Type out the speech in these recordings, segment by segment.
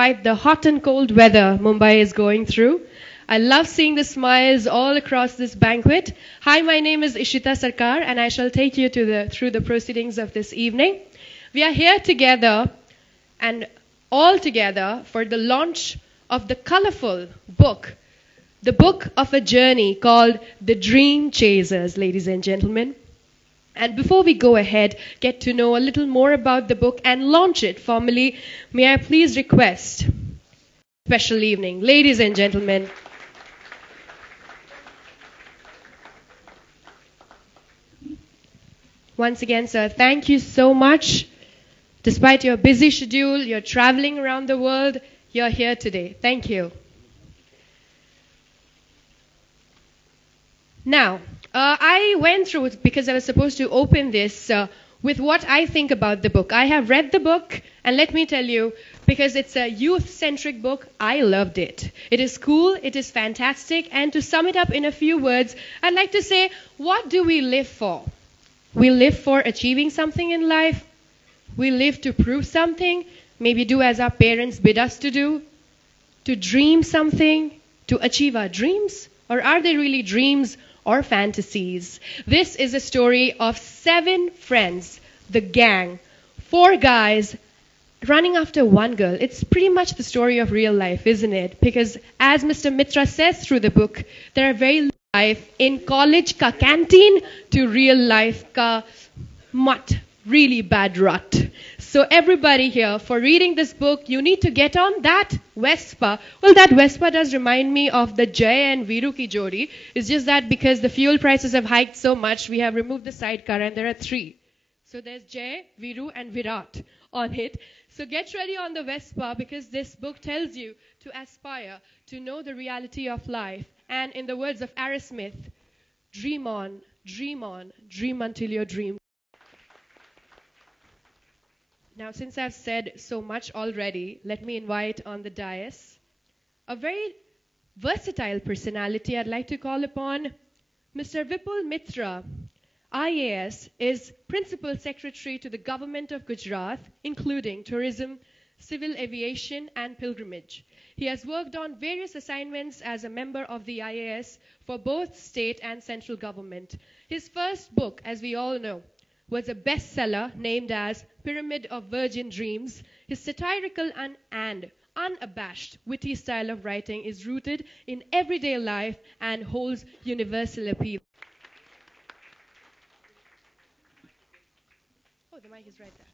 despite the hot and cold weather Mumbai is going through. I love seeing the smiles all across this banquet. Hi, my name is Ishita Sarkar, and I shall take you through the proceedings of this evening. We are here together and all together for the launch of the colorful book, the book of a journey called The Dream Chasers, ladies and gentlemen. And before we go ahead, get to know a little more about the book and launch it formally, may I please request special evening. Ladies and gentlemen, once again, sir, thank you so much. Despite your busy schedule, you're traveling around the world, you're here today. Thank you. Now, I went through it because I was supposed to open this with what I think about the book. I have read the book, and let me tell you, because it's a youth-centric book, I loved it. It is cool, it is fantastic, and to sum it up in a few words, I'd like to say, what do we live for? We live for achieving something in life. We live to prove something, maybe do as our parents bid us to do, to dream something, to achieve our dreams, or are they really dreams or fantasies? This is a story of 7 friends, the gang, 4 guys running after one girl. It's pretty much the story of real life, isn't it? Because as Mr. Mitra says through the book, there are very life in college ka canteen to real life ka mutt, really bad rut. So everybody here, for reading this book, you need to get on that Vespa. Well, that Vespa does remind me of the Jay and Viru ki jodi. It's just that because the fuel prices have hiked so much, we have removed the sidecar and there are 3. So there's Jay, Viru and Virat on it. So get ready on the Vespa because this book tells you to aspire, to know the reality of life. And in the words of Aerosmith, dream on, dream until your dream. Now, since I've said so much already, let me invite on the dais a very versatile personality I'd like to call upon. Mr. Vipul Mitra, IAS, is Principal Secretary to the Government of Gujarat, including tourism, civil aviation, and pilgrimage. He has worked on various assignments as a member of the IAS for both state and central government. His first book, as we all know, was a bestseller named as Pyramid of Virgin Dreams. His satirical and unabashed, witty style of writing is rooted in everyday life and holds universal appeal. Oh, the mic is right there.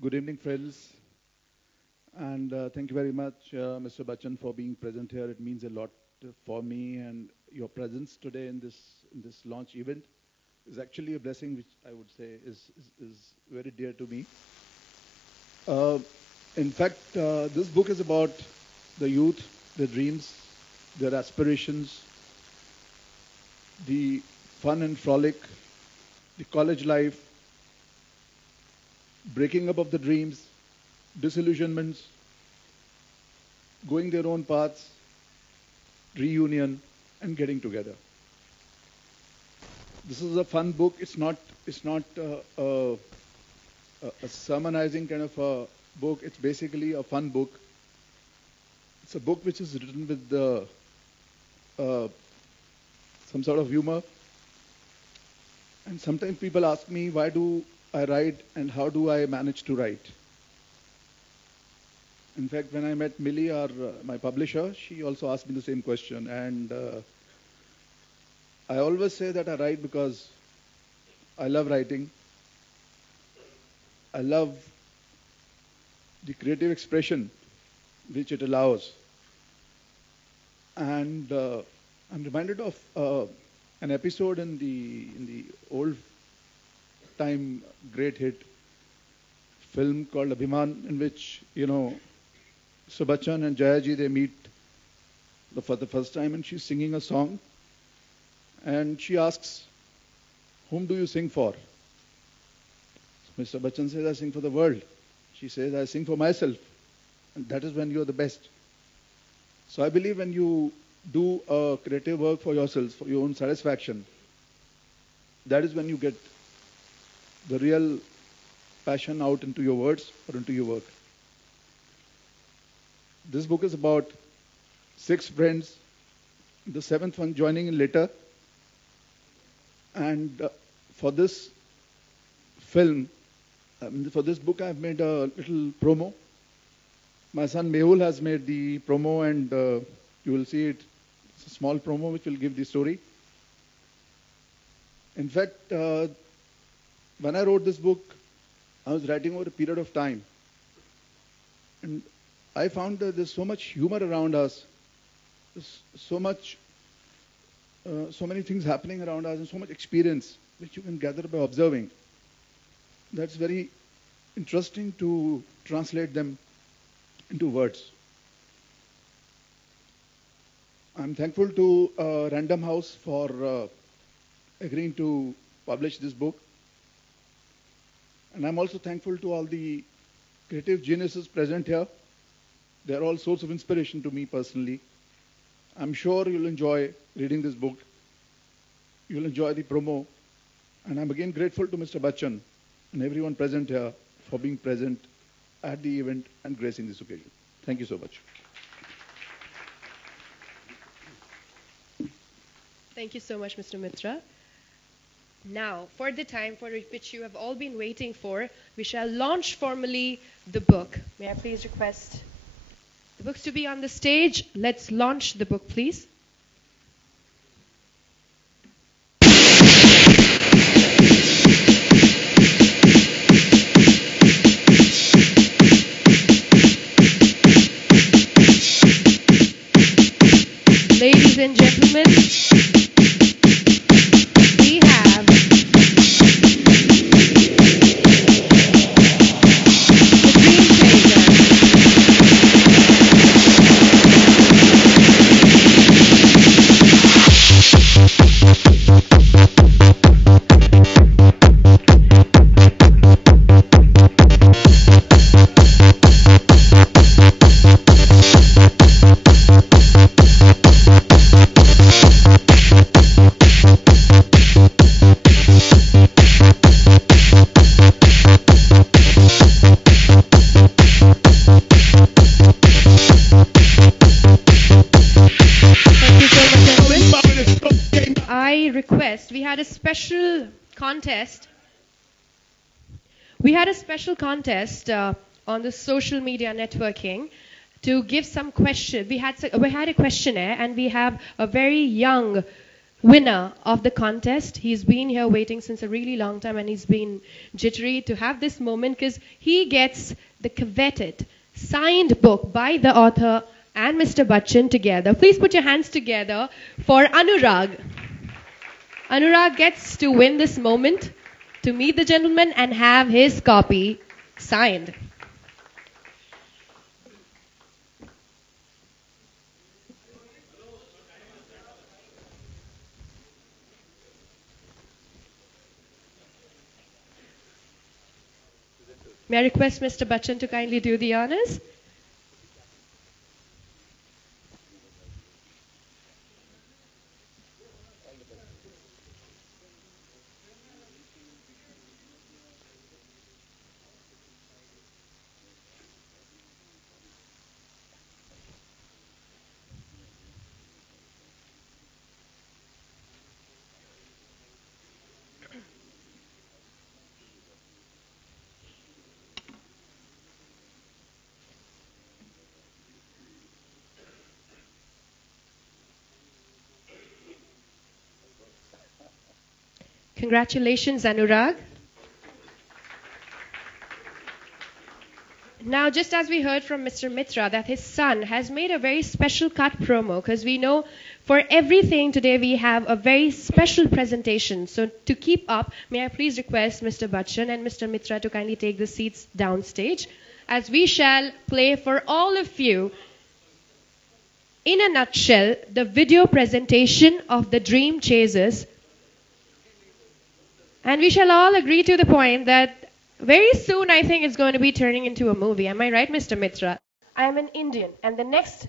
Good evening, friends. And thank you very much, Mr. Bachchan, for being present here. It means a lot for me, and your presence today in this launch event is actually a blessing, which I would say is very dear to me. Uh, in fact, this book is about the youth, their dreams, their aspirations, the fun and frolic, the college life, breaking up of the dreams, disillusionments, going their own paths, reunion, and getting together. This is a fun book. It's not a sermonizing kind of a book. It's basically a fun book. It's a book which is written with some sort of humor. And sometimes people ask me, why do I write and how do I manage to write? In fact, when I met Millie, my publisher, she also asked me the same question. And I always say that I write because I love writing. I love the creative expression which it allows. And I'm reminded of an episode in the old time great hit film called Abhiman, in which, Subhachan and Jayaji, they meet for the first time, and she's singing a song. And she asks, whom do you sing for? Mr. Bachchan says, I sing for the world. She says, I sing for myself. And that is when you're the best. So I believe when you do a creative work for yourselves, for your own satisfaction, that is when you get the real passion out into your words or into your work. This book is about 6 friends, the 7th one joining in later. And for this film, for this book, I've made a little promo. My son Mehul has made the promo, and you will see it. It's a small promo which will give the story. In fact, when I wrote this book, I was writing over a period of time. And I found that there's so much humor around us. There's so many things happening around us and so much experience which you can gather by observing. That's very interesting to translate them into words. I'm thankful to Random House for agreeing to publish this book. And I'm also thankful to all the creative geniuses present here. They're all source of inspiration to me personally. I'm sure you'll enjoy reading this book. You'll enjoy the promo. And I'm again grateful to Mr. Bachchan and everyone present here for being present at the event and gracing this occasion. Thank you so much. Thank you so much, Mr. Mitra. Now, for the time for which you have all been waiting for, we shall launch formally the book. May I please request the books to be on the stage? Let's launch the book, please. Ladies and gentlemen, we have the Dream we had a special contest. We had a special contest on the social media networking to give some question. We had a questionnaire, and we have a very young winner of the contest. He's been here waiting since a really long time, and he's been jittery to have this moment because he gets the coveted signed book by the author and Mr. Bachchan together. Please put your hands together for Anurag. Anurag gets to win this moment, to meet the gentleman and have his copy signed. May I request Mr. Bachchan to kindly do the honors? Congratulations, Anurag. Now, just as we heard from Mr. Mitra that his son has made a very special cut promo, because we know for everything today we have a very special presentation. So to keep up, may I please request Mr. Bachchan and Mr. Mitra to kindly take the seats downstage, as we shall play for all of you, in a nutshell, the video presentation of the Dream Chasers. And we shall all agree to the point that very soon I think it's going to be turning into a movie. Am I right, Mr. Mitra? I am an Indian, and the next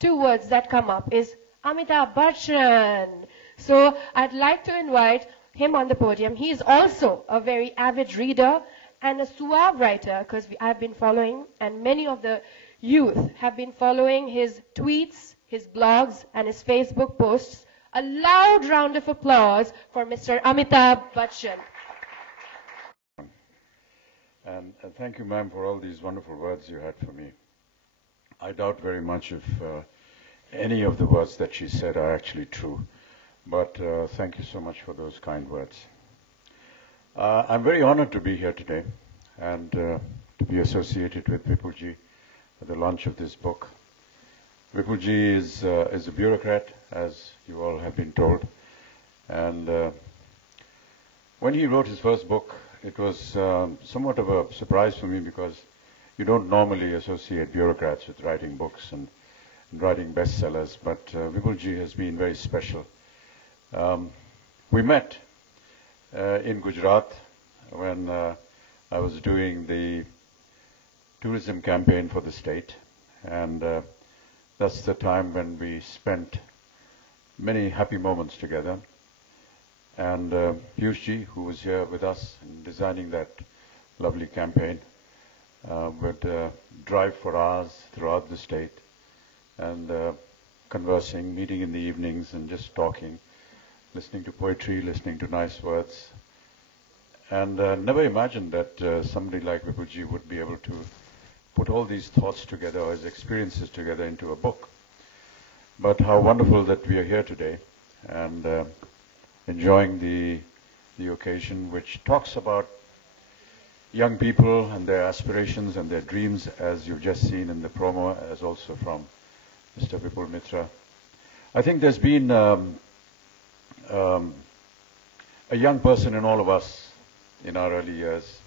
two words that come up is Amitabh Bachchan. So I'd like to invite him on the podium. He is also a very avid reader and a suave writer, because I've been following, and many of the youth have been following his tweets, his blogs, and his Facebook posts. A loud round of applause for Mr. Amitabh Bachchan. And thank you, ma'am, for all these wonderful words you had for me. I doubt very much if any of the words that she said are actually true. But thank you so much for those kind words. I'm very honored to be here today and to be associated with Vipulji at the launch of this book. Vipulji is a bureaucrat, as you all have been told. And when he wrote his first book, it was somewhat of a surprise for me, because you don't normally associate bureaucrats with writing books and writing bestsellers, but Vipulji has been very special. We met in Gujarat when I was doing the tourism campaign for the state, and that's the time when we spent many happy moments together. And Piyushji, who was here with us in designing that lovely campaign, would drive for hours throughout the state and conversing, meeting in the evenings and just talking, listening to poetry, listening to nice words. And never imagined that somebody like Vipulji would be able to put all these thoughts together, or his experiences together, into a book. But how wonderful that we are here today and enjoying the occasion, which talks about young people and their aspirations and their dreams, as you've just seen in the promo, as also from Mr. Vipul Mitra. I think there's been a young person in all of us in our early years,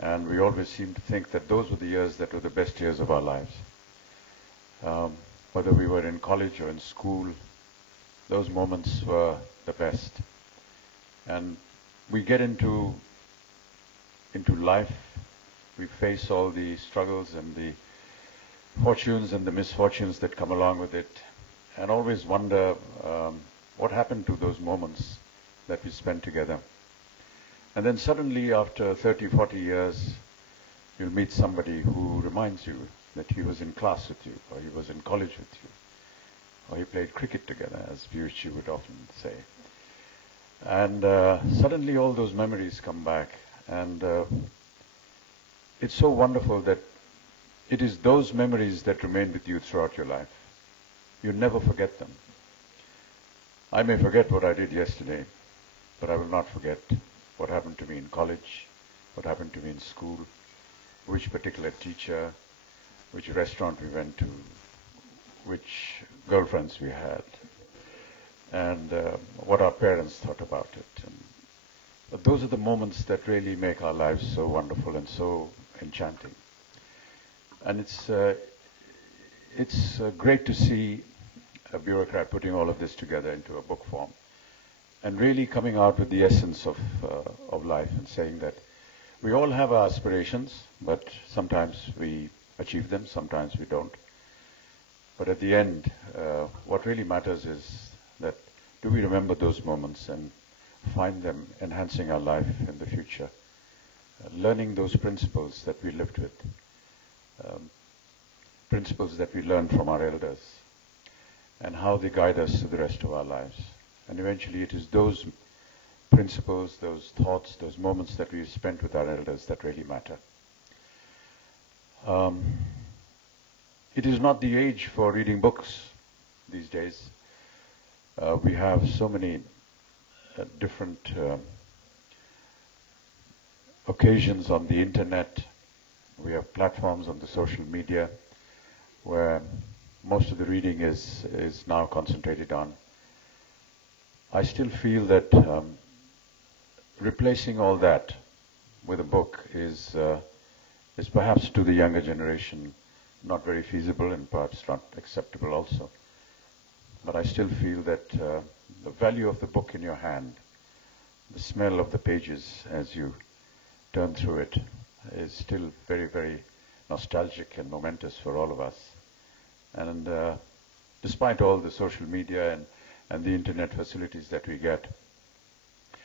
and we always seem to think that those were the years that were the best years of our lives. Whether we were in college or in school, those moments were the best. And we get into life, we face all the struggles and the fortunes and the misfortunes that come along with it, and always wonder what happened to those moments that we spent together. And then suddenly, after 30, 40 years, you'll meet somebody who reminds you that he was in class with you, or he was in college with you, or he played cricket together, as Piyushji would often say. And suddenly all those memories come back, and it's so wonderful that it is those memories that remain with you throughout your life. You never forget them. I may forget what I did yesterday, but I will not forget what happened to me in college, what happened to me in school, which particular teacher, which restaurant we went to, which girlfriends we had, and what our parents thought about it. But those are the moments that really make our lives so wonderful and so enchanting. And it's great to see a bureaucrat putting all of this together into a book form, and really coming out with the essence of life and saying that we all have our aspirations, but sometimes we achieve them, sometimes we don't. But at the end, what really matters is that do we remember those moments and find them enhancing our life in the future, learning those principles that we lived with, principles that we learned from our elders, and how they guide us to the rest of our lives. And eventually it is those principles, those thoughts, those moments that we've spent with our elders that really matter. It is not the age for reading books these days. We have so many different occasions on the internet. We have platforms on the social media where most of the reading is now concentrated on. I still feel that replacing all that with a book is perhaps to the younger generation not very feasible and perhaps not acceptable also. But I still feel that the value of the book in your hand, the smell of the pages as you turn through it, is still very, very nostalgic and momentous for all of us. And despite all the social media and the internet facilities that we get,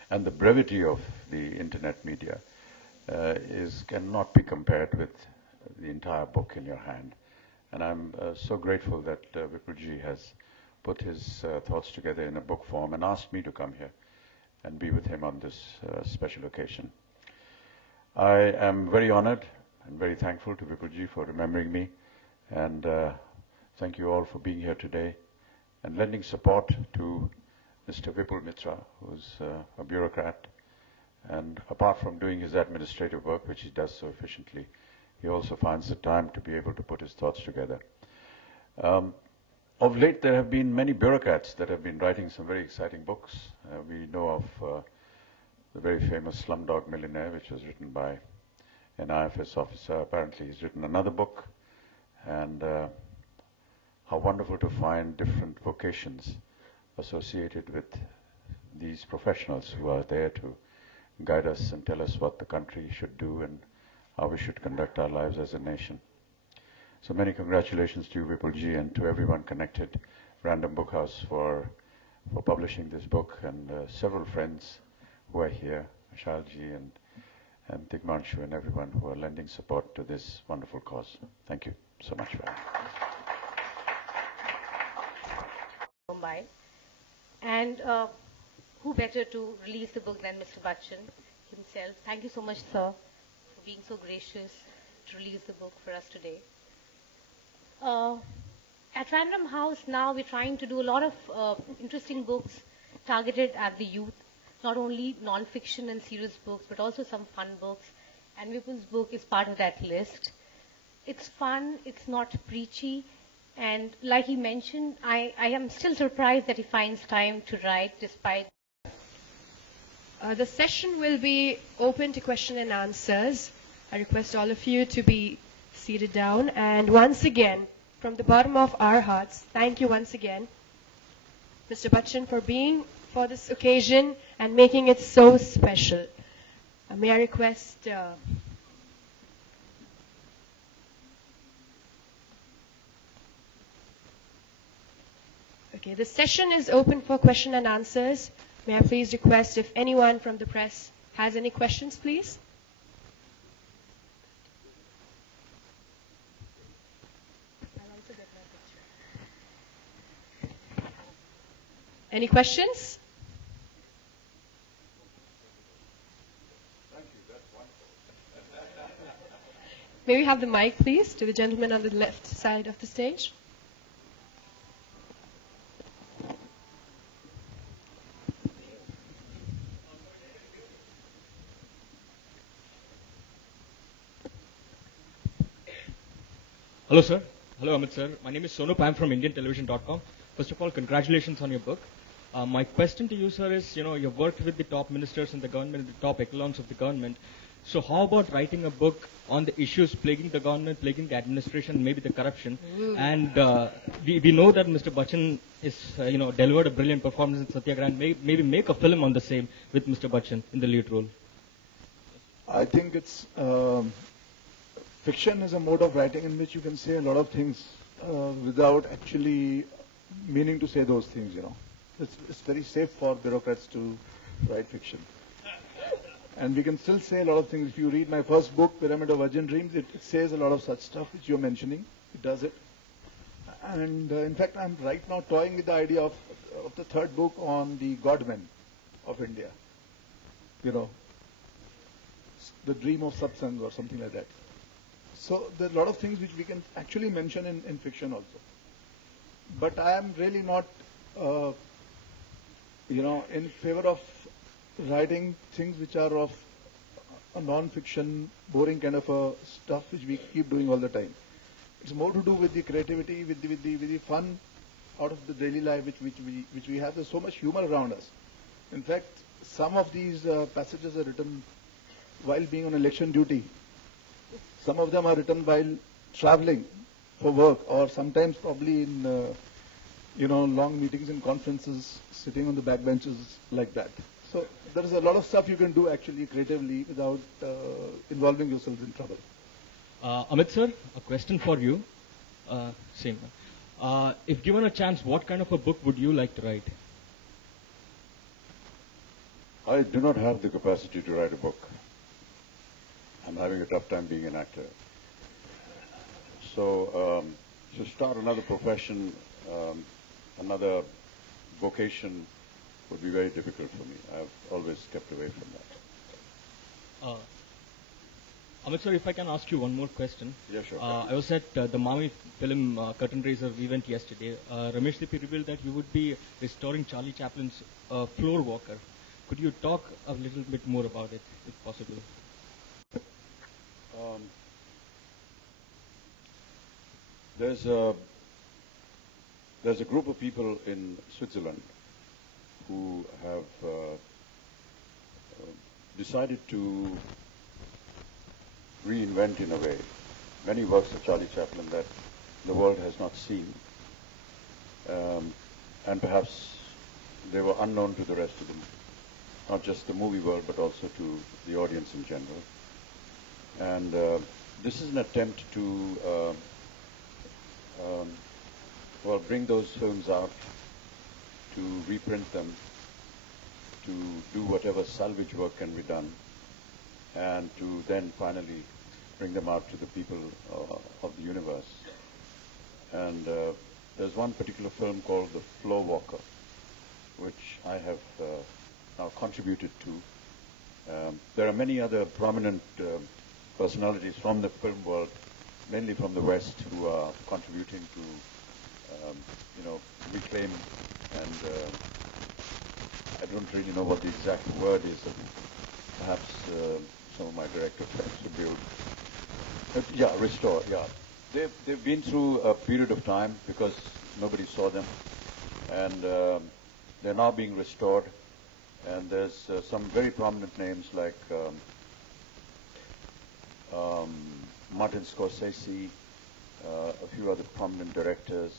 and the brevity of the internet media cannot be compared with the entire book in your hand. And I'm so grateful that Vipulji has put his thoughts together in a book form and asked me to come here and be with him on this special occasion. I am very honored and very thankful to Vipulji for remembering me, and thank you all for being here today and lending support to Mr. Vipul Mitra, who's a bureaucrat, and apart from doing his administrative work, which he does so efficiently, he also finds the time to be able to put his thoughts together. Of late, there have been many bureaucrats that have been writing some very exciting books. We know of the very famous Slumdog Millionaire, which was written by an IFS officer. Apparently, he's written another book. And how wonderful to find different vocations associated with these professionals who are there to guide us and tell us what the country should do and how we should conduct our lives as a nation. So many congratulations to you, Vipulji, and to everyone connected, Random Book House for publishing this book, and several friends who are here, Shalji and Tigmanshu and everyone who are lending support to this wonderful cause. Thank you so much for that. Mumbai. And who better to release the book than Mr. Bachchan himself. Thank you so much, sir, for being so gracious to release the book for us today. At Random House now we're trying to do a lot of interesting books targeted at the youth, not only non-fiction and serious books, but also some fun books. And Vipul's book is part of that list. It's fun, it's not preachy, and like he mentioned, I am still surprised that he finds time to write despite... The session will be open to question and answers. I request all of you to be seated down. And once again, from the bottom of our hearts, thank you once again, Mr. Bachchan, for being for this occasion and making it so special. May I request... Okay, the session is open for question and answers. May I please request if anyone from the press has any questions, please? Any questions? May we have the mic, please, to the gentleman on the left side of the stage? Hello, sir. Hello, Amit, sir. My name is Sonup. I'm from IndianTelevision.com. First of all, congratulations on your book. My question to you, sir, is, you've worked with the top ministers in the government, the top echelons of the government. So how about writing a book on the issues plaguing the government, plaguing the administration, maybe the corruption? And we know that Mr. Bachchan is, delivered a brilliant performance in Satyagraha. Maybe make a film on the same with Mr. Bachchan in the lead role. I think it's... fiction is a mode of writing in which you can say a lot of things without actually meaning to say those things, It's very safe for bureaucrats to write fiction. And we can still say a lot of things. If you read my first book, Pyramid of Urgent Dreams, it says a lot of such stuff which you're mentioning. It does it. And in fact, I'm right now toying with the idea of the third book on the godmen of India. The dream of satsang or something like that. So there are a lot of things which we can actually mention in fiction also. But I am really not, in favor of writing things which are of a non-fiction, boring kind of a stuff which we keep doing all the time. It's more to do with the creativity, with the fun out of the daily life which we have. There's so much humor around us. In fact, some of these passages are written while being on election duty. Some of them are written while traveling for work, or sometimes probably in, long meetings and conferences, sitting on the backbenches like that. So there is a lot of stuff you can do actually creatively without involving yourselves in trouble. Amit, sir, a question for you. Same. If given a chance, what kind of a book would you like to write? I do not have the capacity to write a book. I'm having a tough time being an actor. So to start another profession, another vocation would be very difficult for me. I've always kept away from that. Amit sir, if I can ask you one more question. Yeah, sure. I was at the Mami film curtain raiser event yesterday. Ramesh Dipi revealed that you would be restoring Charlie Chaplin's Floor Walker. Could you talk a little bit more about it, if possible? There's a group of people in Switzerland who have decided to reinvent, in a way, many works of Charlie Chaplin that the world has not seen, and perhaps they were unknown to the rest of them, not just the movie world, but also to the audience in general. And this is an attempt to bring those films out, to reprint them, to do whatever salvage work can be done, and to then finally bring them out to the people of the universe. And there's one particular film called The Floor Walker, which I have now contributed to. There are many other prominent personalities from the film world, mainly from the West, who are contributing to, reclaim, and I don't really know what the exact word is. Perhaps some of my director friends would be able to, restore, yeah. They've been through a period of time because nobody saw them, and they're now being restored. And there's some very prominent names like Martin Scorsese, a few other prominent directors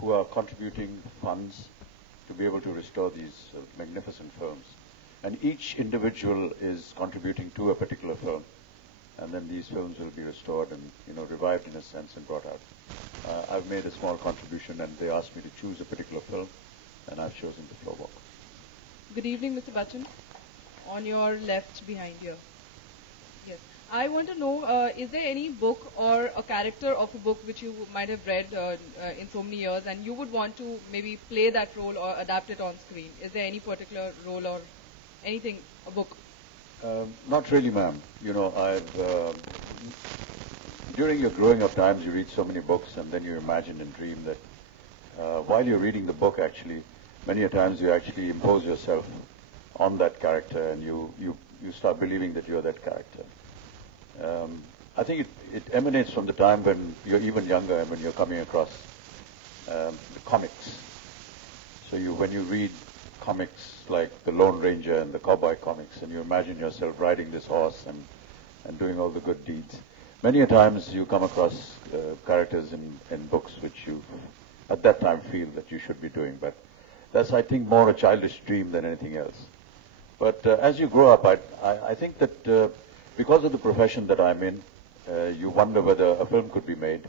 who are contributing funds to be able to restore these magnificent films. And each individual is contributing to a particular film. And then these films will be restored and, revived in a sense and brought out. I've made a small contribution, and they asked me to choose a particular film, and I've chosen The Floor Walker. Good evening, Mr. Bachchan. On your left behind here. Yes. I want to know, is there any book or a character of a book which you might have read in so many years and you would want to maybe play that role or adapt it on screen? Is there any particular role or anything, a book? Not really, ma'am. During your growing up times, you read so many books, and then you imagine and dream that while you're reading the book, actually, many a times you actually impose yourself on that character, and you start believing that you're that character. I think it emanates from the time when you're even younger and when you're coming across the comics. So when you read comics like the Lone Ranger and the cowboy comics, and you imagine yourself riding this horse and doing all the good deeds, many a times you come across characters in books which you at that time feel that you should be doing. But that's, I think, more a childish dream than anything else. But as you grow up, I think that because of the profession that I'm in, you wonder whether a film could be made,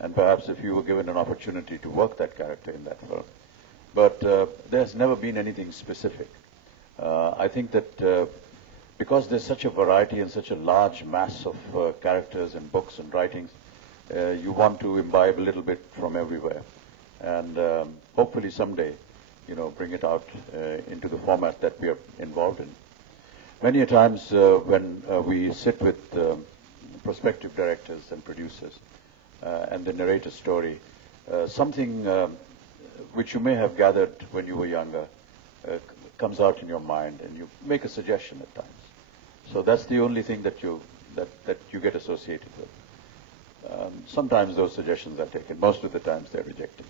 and perhaps if you were given an opportunity to work that character in that film. But there's never been anything specific. I think that because there's such a variety and such a large mass of characters and books and writings, you want to imbibe a little bit from everywhere. And hopefully someday, bring it out into the format that we are involved in. Many a times when we sit with prospective directors and producers and they narrate a story, something which you may have gathered when you were younger comes out in your mind, and you make a suggestion at times. So that's the only thing that you get associated with. Sometimes those suggestions are taken. Most of the times they're rejected.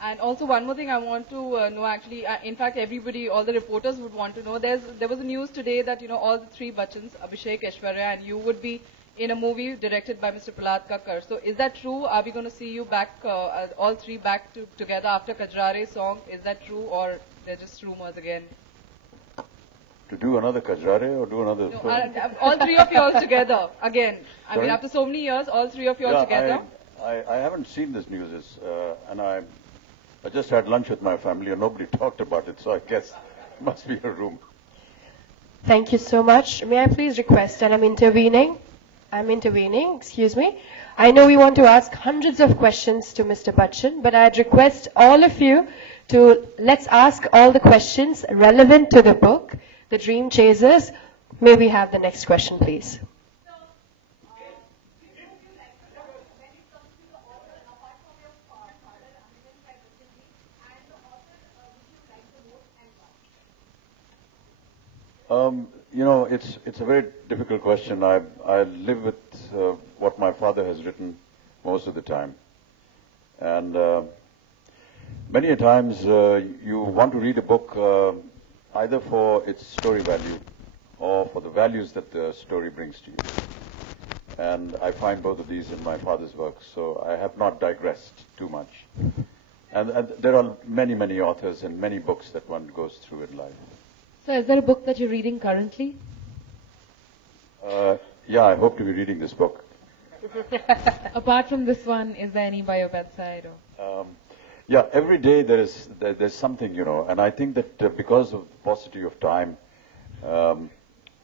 And also one more thing I want to know, actually, in fact, everybody, all the reporters would want to know. There was a news today that, all the three Bachchans, Abhishek, Aishwarya, and you would be in a movie directed by Mr. Prahlad Kakkar. So is that true? Are we going to see you back, all three back together after Kajrare song? Is that true, or they're just rumors again? To do another Kajrare or do another No, film? all three of you all together, again. I Sorry? mean, after so many years, all three of you all together. I haven't seen this news, and I just had lunch with my family and nobody talked about it, so I guess Must be a room. Thank you so much. May I please request, and I'm intervening, excuse me. I know we want to ask hundreds of questions to Mr. Bachchan, but I'd request all of you let's ask all the questions relevant to the book, The Dream Chasers. May we have the next question, please? It's a very difficult question. I live with what my father has written most of the time. And many a times you want to read a book either for its story value or for the values that the story brings to you. And I find both of these in my father's work, so I have not digressed too much. And there are many, many authors and many books that one goes through in life. So is there a book that you're reading currently? Yeah, I hope to be reading this book. Apart from this one, is there any by your bedside? Or? Yeah, every day there's something, and I think that because of the paucity of time,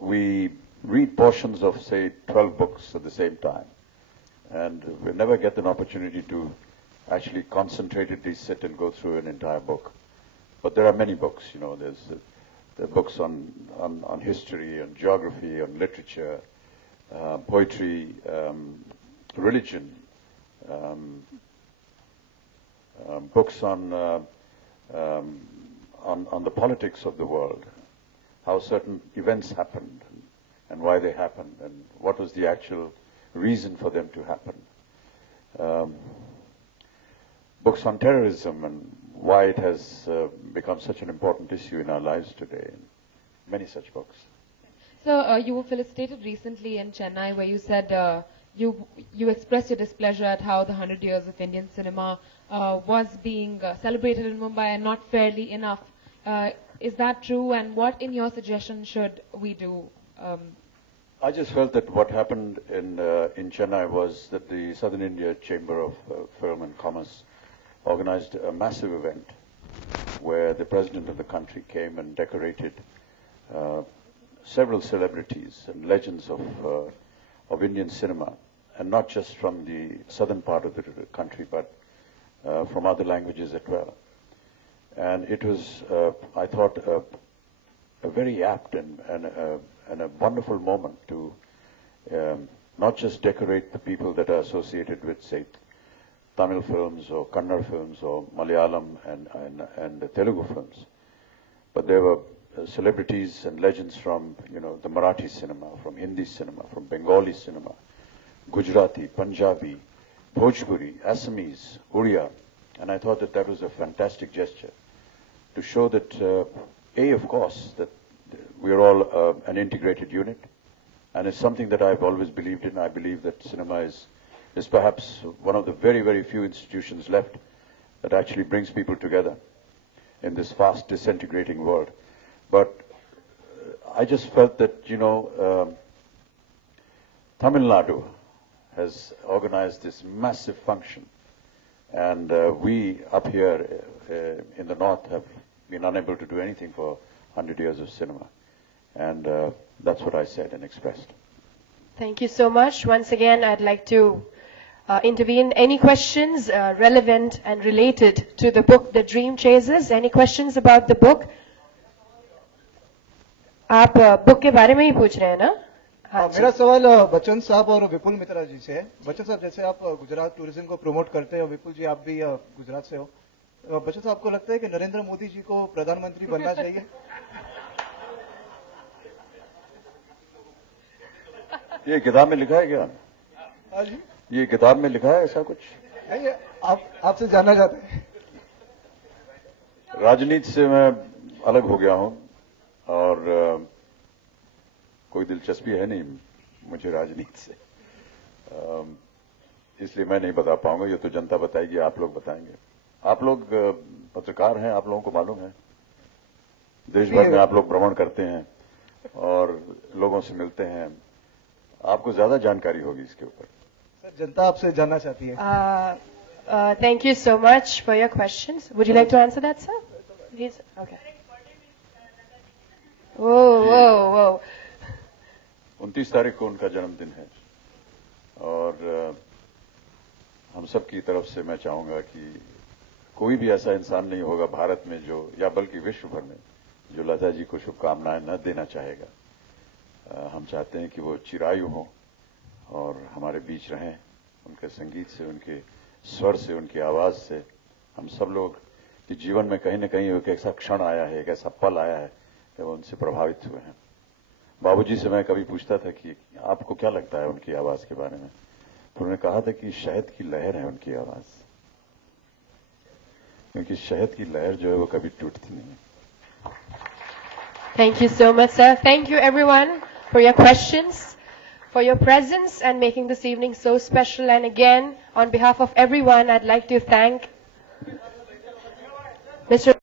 we read portions of, say, 12 books at the same time. And we never get an opportunity to actually concentratedly sit and go through an entire book. But there are many books, there are books on history, on geography, on literature, poetry, religion, books on the politics of the world, how certain events happened and why they happened and what was the actual reason for them to happen. Books on terrorism and why it has become such an important issue in our lives today. Many such books. So you were felicitated recently in Chennai where you said you expressed your displeasure at how the 100 years of Indian cinema was being celebrated in Mumbai and not fairly enough. Is that true? And what, in your suggestion, should we do? I just felt that what happened in Chennai was that the Southern India Chamber of Film and Commerce organized a massive event where the president of the country came and decorated several celebrities and legends of Indian cinema, and not just from the southern part of the country, but from other languages as well. And it was, I thought, a very apt and a wonderful moment to not just decorate the people that are associated with, say, Tamil films or Kannada films or Malayalam and Telugu films, but there were celebrities and legends from the Marathi cinema, from Hindi cinema, from Bengali cinema, Gujarati, Punjabi, Bhojpuri, Assamese, Oriya, and I thought that was a fantastic gesture to show that of course, that we are all an integrated unit, and it's something that I've always believed in. I believe that cinema is perhaps one of the very, very few institutions left that actually brings people together in this fast disintegrating world. But I just felt that, Tamil Nadu has organized this massive function, and we up here in the north have been unable to do anything for 100 years of cinema. And that's what I said and expressed. Thank you so much. Once again, I'd like to intervene. Any questions relevant and related to the book, The Dream Chasers? Any questions about the book? आप book के बारे में ही पूछ रहे हैं ना? मेरा सवाल बच्चन साहब और विपुल मित्रा जी से है। बच्चन साहब, जैसे आप गुजरात टूरिज्म को प्रमोट करते हो, विपुल जी आप भी गुजरात से हो, बच्चन साहब को लगता है कि नरेंद्र मोदी जी को प्रधानमंत्री बनना चाहिए? ये किताब में लिखा है क्या? हाँ जी, ये किताब में लिखा है ऐसा कुछ? नहीं, आपसे जानना चाहते हैं। राजनीति से मैं अलग हो गया हूं और कोई दिलचस्पी है नहीं मुझे राजनीति से, इसलिए मैं नहीं बता पाऊंगा। ये तो जनता बताएगी, आप लोग बताएंगे। आप लोग पत्रकार हैं, आप लोगों को मालूम है, देश भर में आप लोग भ्रमण करते हैं और लोगों से मिलते हैं, आपको ज्यादा जानकारी होगी इसके ऊपर। सर, जनता आपसे जानना चाहती है। Thank you so much for your questions. Would you like to answer that, sir? Please. Okay. Whoa. 29 तारीख को उनका जन्मदिन है और हम सब की तरफ से मैं चाहूंगा कि कोई भी ऐसा इंसान नहीं होगा भारत में जो या बल्कि विश्व भर में जो लता जी को शुभकामनाएं न देना चाहेगा। हम चाहते हैं कि वो चिरायु हों और हमारे बीच रहें। उनके संगीत से, उनके स्वर से, उनकी आवाज से हम सब लोग के जीवन में कहीं न कहीं एक ऐसा क्षण आया है, एक ऐसा पल आया है कि वो उनसे प्रभावित हुए हैं। बाबूजी से मैं कभी पूछता था कि आपको क्या लगता है उनकी आवाज के बारे में, तो उन्होंने कहा था कि शहद की लहर है उनकी आवाज, क्योंकि शहद की लहर जो है वो कभी टूटती नहीं है। Thank you so much, sir. Thank you, everyone, for your questions, for your presence, and making this evening so special. And again, on behalf of everyone, I'd like to thank Mr.